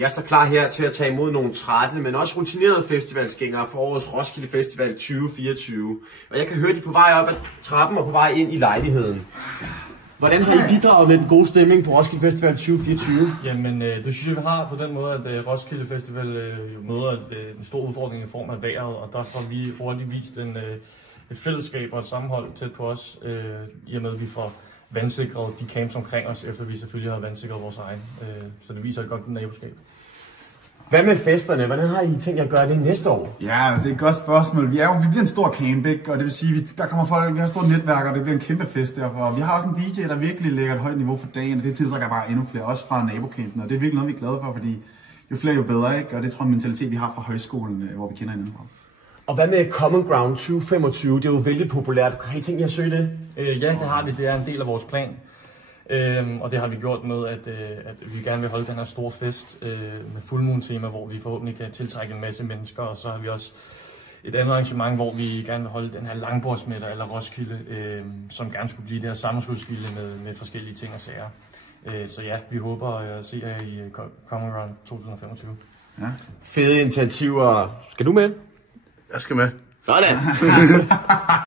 Jeg står klar her til at tage imod nogle trætte, men også rutinerede festivalsgængere for årets Roskilde Festival 2024. Og jeg kan høre, de er på vej op ad trappen og på vej ind i lejligheden. Hvordan har I bidraget med den gode stemning på Roskilde Festival 2024? Jamen, det synes jeg, vi har på den måde, at Roskilde Festival jo møder en stor udfordring i form af vejret, og der får vi hurtigt vist et fællesskab og et sammenhold tæt på os, i og med, at vi får vandsikret de camps omkring os, efter vi selvfølgelig har vandsikret vores egen. Så det viser et godt naboskab. Hvad med festerne? Hvordan har I tænkt jer at gøre det næste år? Ja, altså, det er et godt spørgsmål. Vi bliver en stor camp, ikke? Og det vil sige, der kommer folk, vi har store netværk, og det bliver en kæmpe fest derfor. Vi har også en DJ, der virkelig lægger et højt niveau for dagen, og det tiltrækker bare endnu flere, også fra nabocampen. Og det er virkelig noget, vi er glade for, fordi jo flere, jo bedre, ikke? Og det tror jeg er en mentalitet, vi har fra højskolen, hvor vi kender hinanden fra. Og hvad med Common Ground 2025? Det er jo vældig populært. Har I tænkt jer at søge det? Ja, det har vi. Det er en del af vores plan. Og det har vi gjort med, at vi gerne vil holde den her store fest med fuldmoon-tema, hvor vi forhåbentlig kan tiltrække en masse mennesker. Og så har vi også et andet arrangement, hvor vi gerne vil holde den her langbordsmiddag eller Roskilde, som gerne skulle blive det her sammenskudspilde med forskellige ting og sager. Så ja, vi håber at se jer i Common Ground 2025. Ja. Fede initiativer. Skal du med? Jeg skal med. Sådan!